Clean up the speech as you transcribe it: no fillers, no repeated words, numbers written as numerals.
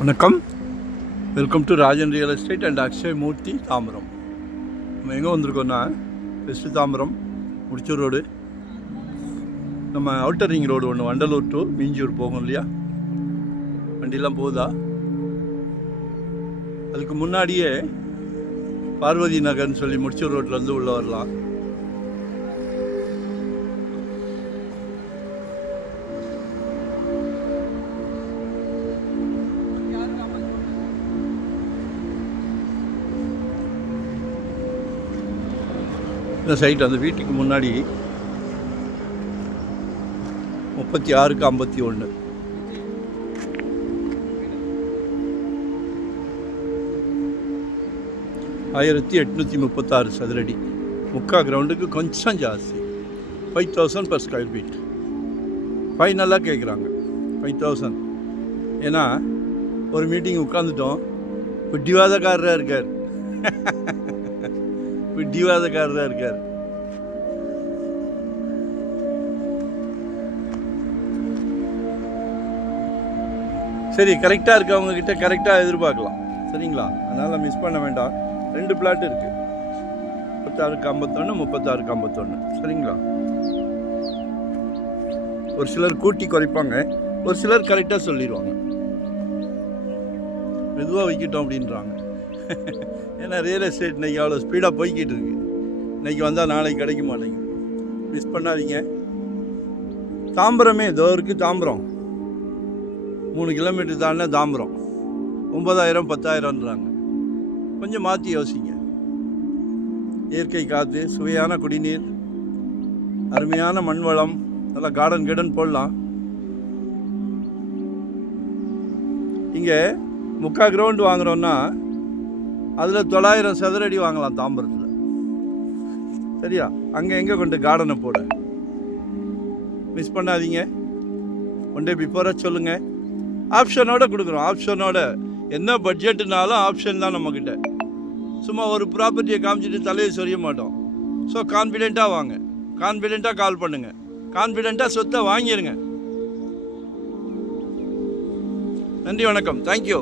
வணக்கம், welcome to Rajan real estate and Akshay Murthy Tambaram. நம்ம எங்கே வந்திருக்கோன்னா வெஸ்ட்டு தாம்பரம் முடிச்சூர் ரோடு, நம்ம அவுட்டர் ரிங் ரோடு ஒன்று வண்டலூர் டு மீஞ்சூர் போகும் இல்லையா, வண்டிலாம் போகுதா. அதுக்கு முன்னாடியே பார்வதி நகர்னு சொல்லி முடிச்சூர் ரோட்லேருந்து உள்ளே வரலாம். இந்த சைட் அந்த வீட்டுக்கு முன்னாடி 36க்கு 51 1836 சதுரடி, முக்கா கிரவுண்டுக்கு கொஞ்சம் ஜாஸ்தி, 5000 per square feet. ஃபைனலாக கேட்குறாங்க 5000. ஏன்னா ஒரு மீட்டிங் உட்காந்துட்டோம், பிடிவாதக்காரராக இருக்கார் பிடிவாதக்காரராக இருக்கார். சரி, கரெக்டாக இருக்கவங்க கிட்ட கரெக்டாக எதிர்பார்க்கலாம், சரிங்களா? அதனால் மிஸ் பண்ண வேண்டாம். 2 பிளாட் இருக்குது, 36க்கு 51, 36க்கு 51, சரிங்களா? ஒரு சிலர் கூட்டி குறைப்பாங்க, ஒரு சிலர் கரெக்டாக சொல்லிடுவாங்க, மெதுவாக வைக்கிட்டோம் அப்படின்றாங்க. ஏன்னா ரியல் எஸ்டேட் இன்றைக்கி அவ்வளோ ஸ்பீடாக போய்கிட்டு இருக்கு. இன்றைக்கி வந்தால் நாளைக்கு கிடைக்க மாட்டேங்குது, மிஸ் பண்ணாதீங்க. தாம்பரமே இதோ இருக்குது. தாம்பரம் 3 கிலோமீட்டர் தானே தாம்பரம். 9000 10,000ன்றாங்க. கொஞ்சம் மாற்றி யோசிங்க. இயற்கை காற்று, சுவையான குடிநீர், அருமையான மண் வளம், நல்லா கார்டன் போடலாம். இங்கே முக்கா கிரவுண்டு வாங்குகிறோன்னா அதில் 900 சதுரடி வாங்கலாம் தாம்பரத்தில், சரியா? அங்கே எங்கே கொண்டு கார்டனை போட, மிஸ் பண்ணாதீங்க. ஒன் டே பிஃபோராக சொல்லுங்கள். ஆப்ஷனோட கொடுக்குறோம், ஆப்ஷனோட. என்ன பட்ஜெட்டுனாலும் ஆப்ஷன் தான் நம்மக்கிட்ட. சும்மா ஒரு ப்ராப்பர்ட்டியை காமிச்சிட்டு தலையை சொரிய மாட்டோம். ஸோ கான்ஃபிடெண்ட்டாக வாங்க, கான்ஃபிடெண்ட்டாக கால் பண்ணுங்கள், கான்ஃபிடெண்ட்டாக சொத்தை வாங்கிடுங்க. நன்றி, வணக்கம், தேங்க்யூ.